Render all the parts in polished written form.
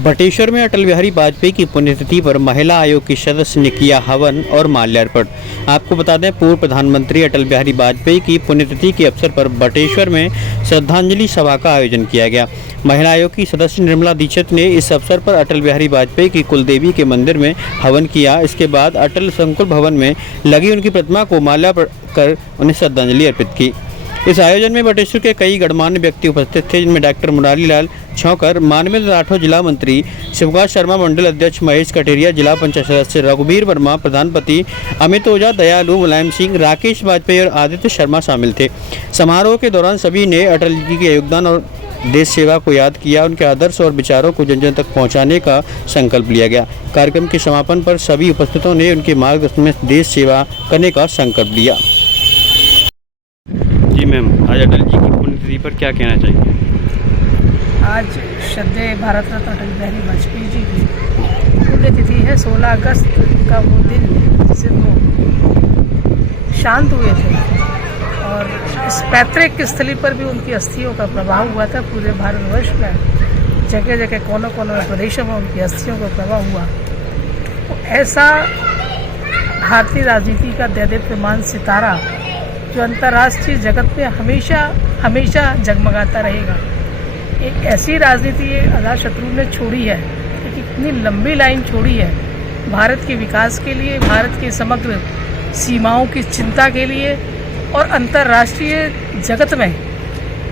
बटेश्वर में अटल बिहारी वाजपेयी की पुण्यतिथि पर महिला आयोग की सदस्य ने किया हवन और माल्यार्पण। आपको बता दें, पूर्व प्रधानमंत्री अटल बिहारी वाजपेयी की पुण्यतिथि के अवसर पर बटेश्वर में श्रद्धांजलि सभा का आयोजन किया गया। महिला आयोग की सदस्य निर्मला दीक्षित ने इस अवसर पर अटल बिहारी वाजपेयी की कुलदेवी के मंदिर में हवन किया। इसके बाद अटल संकुल भवन में लगी उनकी प्रतिमा को माल्यार्पण कर उन्हें श्रद्धांजलि अर्पित की। इस आयोजन में बटेश्वर के कई गणमान्य व्यक्ति उपस्थित थे, जिनमें डॉक्टर मुरारी लाल छौकर, मानवेंद्र राठौर जिला मंत्री, शिवकाश शर्मा मंडल अध्यक्ष, महेश कटेरिया जिला पंचायत सदस्य, रघुवीर वर्मा प्रधानपति, अमित ओझा, दयालु, मुलायम सिंह, राकेश वाजपेयी और आदित्य शर्मा शामिल थे। समारोह के दौरान सभी ने अटल जी के योगदान और देश सेवा को याद किया। उनके आदर्श और विचारों को जन जन तक पहुंचाने का संकल्प लिया गया। कार्यक्रम के समापन पर सभी उपस्थितों ने उनके मार्गदर्शन में देश सेवा करने का संकल्प लिया। जी मैम, आज अटल जी की पुण्यतिथि पर क्या कहना चाहिए? आज श्रद्धेय भारत रत्न अटल बिहारी वाजपेयी जी की पुण्यतिथि है। 16 अगस्त का वो दिन जिस दिन वो शांत हुए थे और इस पैतृक स्थली पर भी उनकी अस्थियों का प्रभाव हुआ था। पूरे भारतवर्ष में जगह जगह कोनों कोनों में प्रदेशों में उनकी अस्थियों का प्रभाव हुआ। तो ऐसा भारतीय राजनीति का दैदीप्यमान सितारा जो अंतर्राष्ट्रीय जगत में हमेशा हमेशा जगमगाता रहेगा। एक ऐसी राजनीति अजातशत्रु ने छोड़ी है, एक इतनी लंबी लाइन छोड़ी है भारत के विकास के लिए, भारत के समग्र सीमाओं की चिंता के लिए और अंतर्राष्ट्रीय जगत में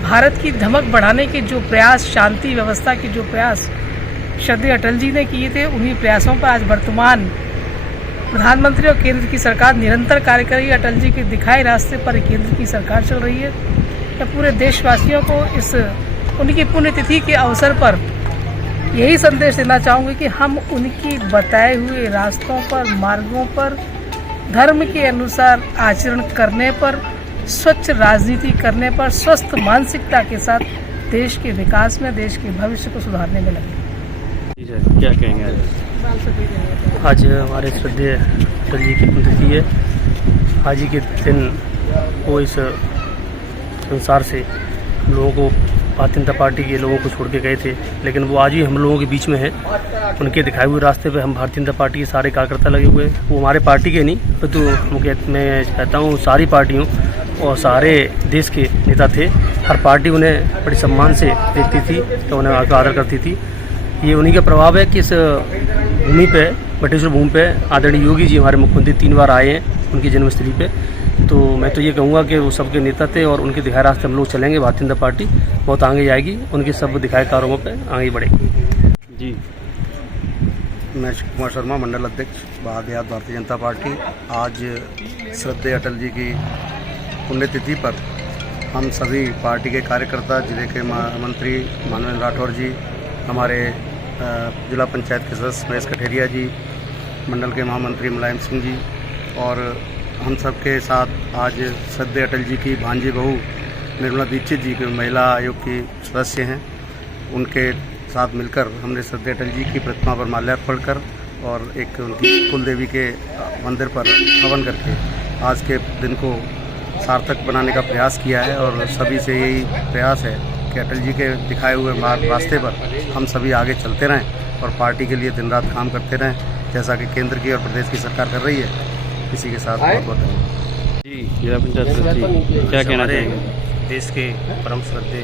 भारत की धमक बढ़ाने के जो प्रयास, शांति व्यवस्था के जो प्रयास श्रद्धेय अटल जी ने किए थे, उन्हीं प्रयासों पर आज वर्तमान प्रधानमंत्री और केंद्र की सरकार निरंतर कार्य कर रही है। अटल जी के दिखाए रास्ते पर केंद्र की सरकार चल रही है। मैं पूरे देशवासियों को इस उनकी पुण्यतिथि के अवसर पर यही संदेश देना चाहूँगी कि हम उनकी बताए हुए रास्तों पर, मार्गों पर, धर्म के अनुसार आचरण करने पर, स्वच्छ राजनीति करने पर, स्वस्थ मानसिकता के साथ देश के विकास में, देश के भविष्य को सुधारने में लगे। क्या कहेंगे आज हमारे श्रद्धेय अटल जी की पुण्यतिथि है। आज ही के दिन वो इस संसार से हम लोगों को, भारतीय जनता पार्टी के लोगों को छोड़ के गए थे, लेकिन वो आज ही हम लोगों के बीच में है। उनके दिखाए हुए रास्ते पे हम भारतीय जनता पार्टी के सारे कार्यकर्ता लगे हुए हैं। वो हमारे पार्टी के नहीं, परंतु मैं कहता हूँ सारी पार्टियों और सारे देश के नेता थे। हर पार्टी उन्हें बड़ी सम्मान से देखती थी, तो उन्हें आदर करती थी। ये उन्हीं का प्रभाव है कि इस भूमि पे, बटेश्वर भूमि पे आदरणीय योगी जी हमारे मुख्यमंत्री 3 बार आए हैं उनकी जन्मस्थली पे। तो मैं तो ये कहूँगा कि वो सबके नेता थे और उनके दिखाए रास्ते हम लोग चलेंगे। भारतीय जनता पार्टी बहुत आगे जाएगी, उनके सब दिखाए कारों पे आगे बढ़ेगी। जी, मैं शिवकुमार शर्मा मंडल अध्यक्ष, बादियात भारतीय जनता पार्टी। आज श्रद्धेय अटल जी की पुण्यतिथि पर हम सभी पार्टी के कार्यकर्ता, जिले के मंत्री मानवेंद्र राठौर जी, हमारे जिला पंचायत के सदस्य महेश कटेरिया जी, मंडल के महामंत्री मुलायम सिंह जी और हम सब के साथ आज श्रद्धेय अटल जी की भांजी बहू निर्मला दीक्षित जी, के महिला आयोग की सदस्य हैं, उनके साथ मिलकर हमने श्रद्धेय अटल जी की प्रतिमा पर माल्यार्पण कर और एक उनकी कुलदेवी के मंदिर पर हवन करके आज के दिन को सार्थक बनाने का प्रयास किया है। और सभी से यही प्रयास है कि अटल जी के दिखाए हुए रास्ते पर हम सभी आगे चलते रहें और पार्टी के लिए दिन रात काम करते रहें, जैसा कि केंद्र की और प्रदेश की सरकार कर रही है। इसी के साथ बहुत बहुत धन्यवाद। जी, जिला पंचायत सदस्य क्या कहना चाहेंगे? देश के परम श्रद्धेय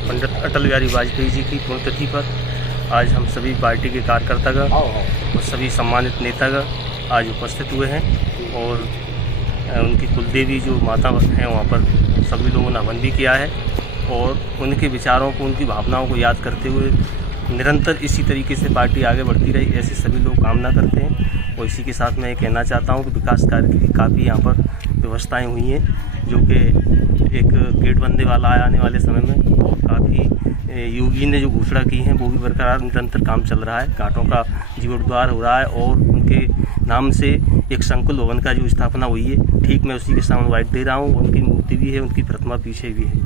पंडित अटल बिहारी वाजपेयी जी की पुण्यतिथि पर आज हम सभी पार्टी के कार्यकर्तागण और सभी सम्मानित नेतागण आज उपस्थित हुए हैं और उनकी कुलदेवी जो माता हैं वहाँ पर सभी लोगों ने हवन भी किया है और उनके विचारों को, उनकी भावनाओं को याद करते हुए निरंतर इसी तरीके से पार्टी आगे बढ़ती रही, ऐसे सभी लोग कामना करते हैं। और इसी के साथ मैं ये कहना चाहता हूँ कि विकास कार्य की काफ़ी यहाँ पर व्यवस्थाएं हुई हैं, जो कि एक गेट बनने वाला है आने वाले समय में, और काफ़ी योगी ने जो घोषणा की है वो भी बरकरार निरंतर काम चल रहा है। घाटों का जीर्णोद्धार हो रहा है और उनके नाम से एक संकुल भवन का जो स्थापना हुई है, ठीक मैं उसी के सामने वाइट दे रहा हूँ। उनकी मूर्ति भी है, उनकी प्रतिमा पीछे भी है।